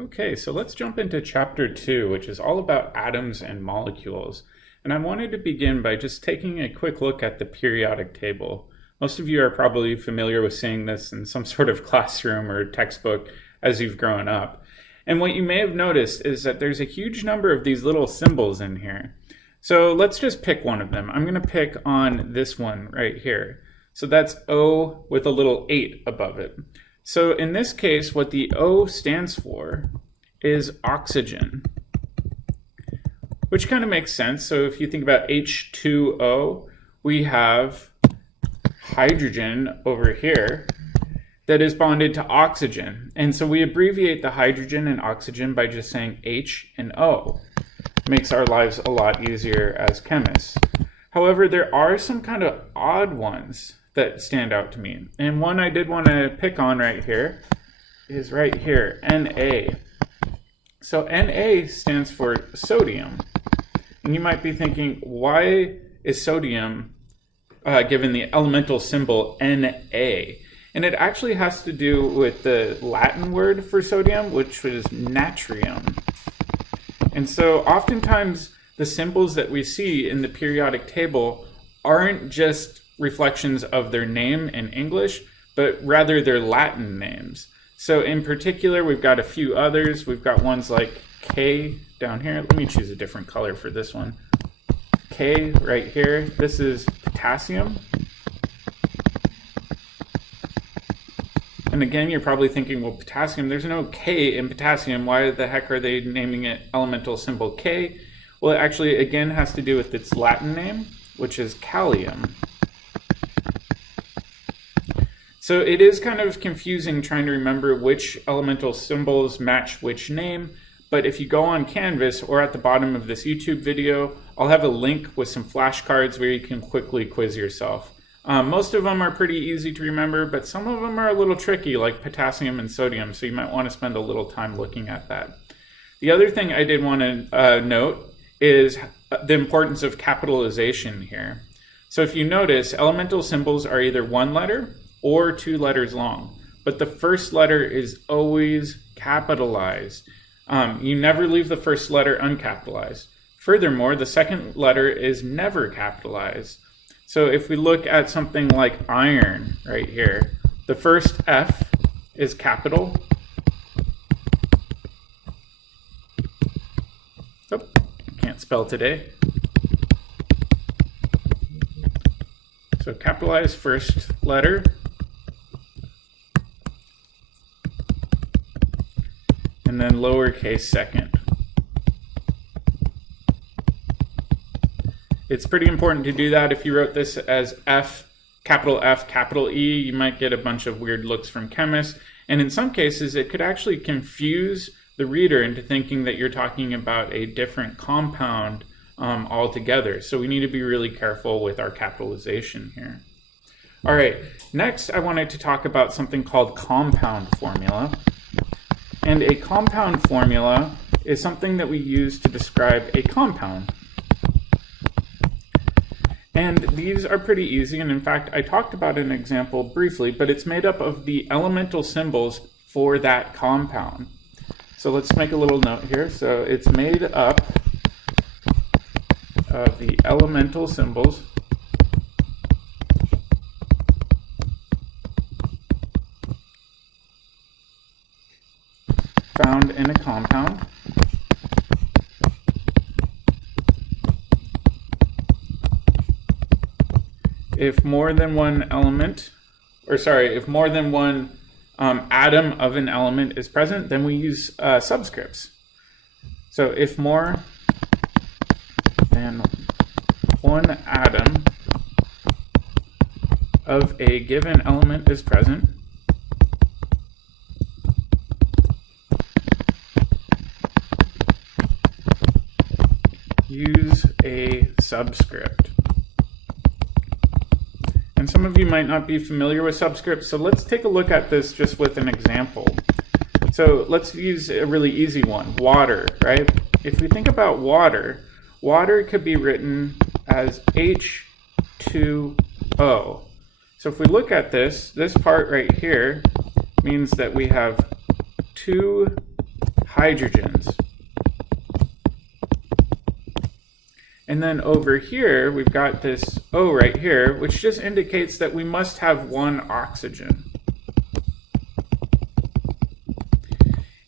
Okay, so let's jump into chapter 2, which is all about atoms and molecules. And I wanted to begin by just taking a quick look at the periodic table. Most of you are probably familiar with seeing this in some sort of classroom or textbook as you've grown up. And what you may have noticed is that there's a huge number of these little symbols in here. So let's just pick one of them. I'm going to pick on this one right here. So that's O with a little 8 above it. So in this case, what the O stands for is oxygen, which kind of makes sense. So if you think about H2O, we have hydrogen over here that is bonded to oxygen. And so we abbreviate the hydrogen and oxygen by just saying H and O. Makes our lives a lot easier as chemists. However, there are some kind of odd ones that stand out to me. And one I did want to pick on right here is right here, Na. So Na stands for sodium. And you might be thinking, why is sodium given the elemental symbol Na? And it actually has to do with the Latin word for sodium, which was natrium. And so oftentimes the symbols that we see in the periodic table aren't just reflections of their name in English, but rather their Latin names. So in particular, we've got a few others. We've got ones like K down here. Let me choose a different color for this one. K right here. This is potassium. And again, you're probably thinking, well, potassium, there's no K in potassium. Why the heck are they naming it elemental symbol K? Well, it actually, again, has to do with its Latin name, which is kalium. So it is kind of confusing trying to remember which elemental symbols match which name, but if you go on Canvas or at the bottom of this YouTube video, I'll have a link with some flashcards where you can quickly quiz yourself. Most of them are pretty easy to remember, but some of them are a little tricky, like potassium and sodium, so you might want to spend a little time looking at that. The other thing I did want to note is the importance of capitalization here. So if you notice, elemental symbols are either one letter or two letters long, but the first letter is always capitalized. You never leave the first letter uncapitalized. Furthermore, the second letter is never capitalized. So if we look at something like iron right here, the first F is capital. Oh, can't spell today. So capitalize first letter. And then lowercase second. It's pretty important to do that. If you wrote this as F, capital E, you might get a bunch of weird looks from chemists. And in some cases, it could actually confuse the reader into thinking that you're talking about a different compound altogether. So we need to be really careful with our capitalization here. All right, next I wanted to talk about something called compound formula. And a compound formula is something that we use to describe a compound. And these are pretty easy, and in fact, I talked about an example briefly, but it's made up of the elemental symbols for that compound. So let's make a little note here. So it's made up of the elemental symbols found in a compound. If more than one element, if more than one atom of an element is present, then we use subscripts. So if more than one atom of a given element is present, use a subscript. And some of you might not be familiar with subscripts, so let's take a look at this just with an example. So let's use a really easy one, water, right? If we think about water, water could be written as H2O. So if we look at this part right here means that we have two hydrogens. And then over here, we've got this O right here, which just indicates that we must have one oxygen.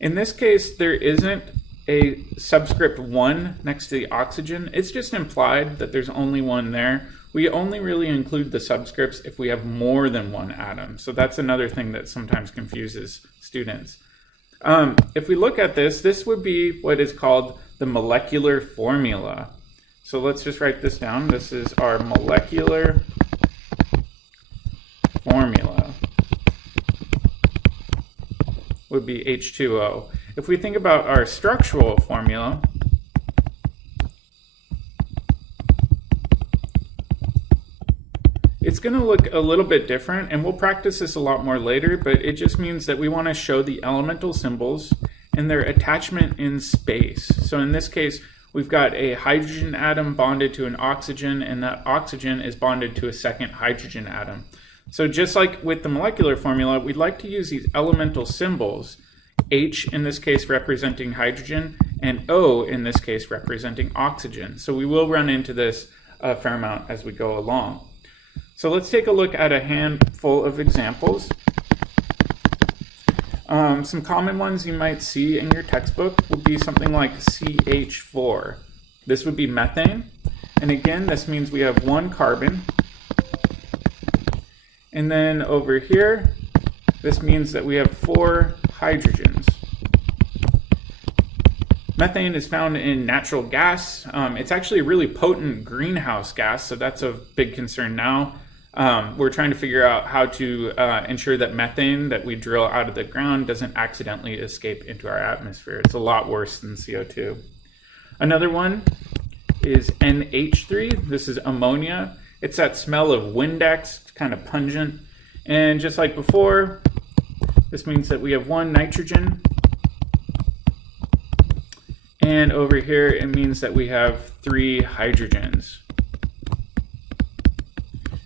In this case, there isn't a subscript 1 next to the oxygen. It's just implied that there's only one there. We only really include the subscripts if we have more than one atom. So that's another thing that sometimes confuses students. If we look at this, this would be what is called the molecular formula. So let's just write this down. This is our molecular formula. Would be H2O. If we think about our structural formula, it's going to look a little bit different, and we'll practice this a lot more later, but it just means that we want to show the elemental symbols and their attachment in space. So in this case, we've got a hydrogen atom bonded to an oxygen, and that oxygen is bonded to a second hydrogen atom. So just like with the molecular formula, we'd like to use these elemental symbols, H in this case representing hydrogen, and O in this case representing oxygen. So we will run into this a fair amount as we go along. So let's take a look at a handful of examples. Some common ones you might see in your textbook would be something like CH4. This would be methane. And again, this means we have one carbon. And then over here, this means that we have 4 hydrogens. Methane is found in natural gas. It's actually a really potent greenhouse gas, so that's a big concern now. We're trying to figure out how to ensure that methane that we drill out of the ground doesn't accidentally escape into our atmosphere. It's a lot worse than CO2. Another one is NH3. This is ammonia. It's that smell of Windex, it's kind of pungent. And just like before, this means that we have one nitrogen. And over here, it means that we have 3 hydrogens.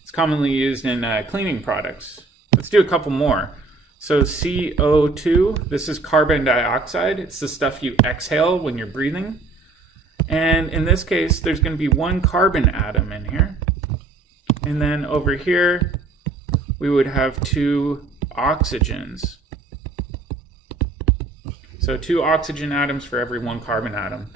It's commonly used in cleaning products. Let's do a couple more. So CO2, this is carbon dioxide. It's the stuff you exhale when you're breathing. And in this case, there's going to be one carbon atom in here. And then over here, we would have 2 oxygens. So 2 oxygen atoms for every 1 carbon atom.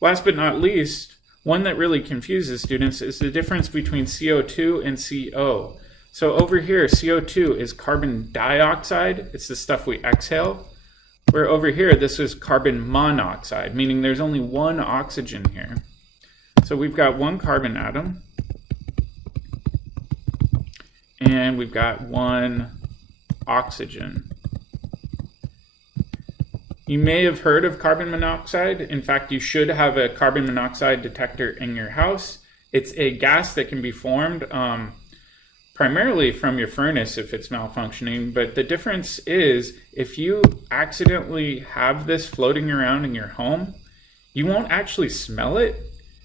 Last but not least, one that really confuses students is the difference between CO2 and CO. So over here, CO2 is carbon dioxide. It's the stuff we exhale. Where over here, this is carbon monoxide, meaning there's only one oxygen here. So we've got one carbon atom. And we've got one oxygen. You may have heard of carbon monoxide. In fact, you should have a carbon monoxide detector in your house. It's a gas that can be formed primarily from your furnace if it's malfunctioning. But the difference is if you accidentally have this floating around in your home, you won't actually smell it.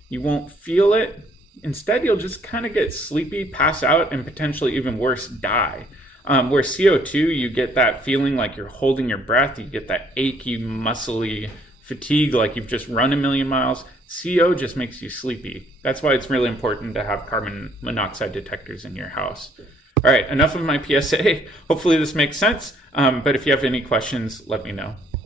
You won't feel it. Instead, you'll just kind of get sleepy, pass out, and potentially even worse, die. Where CO2, you get that feeling like you're holding your breath. You get that achy, muscly fatigue like you've just run a million miles. CO just makes you sleepy. That's why it's really important to have carbon monoxide detectors in your house. All right, enough of my PSA. Hopefully this makes sense. But if you have any questions, let me know.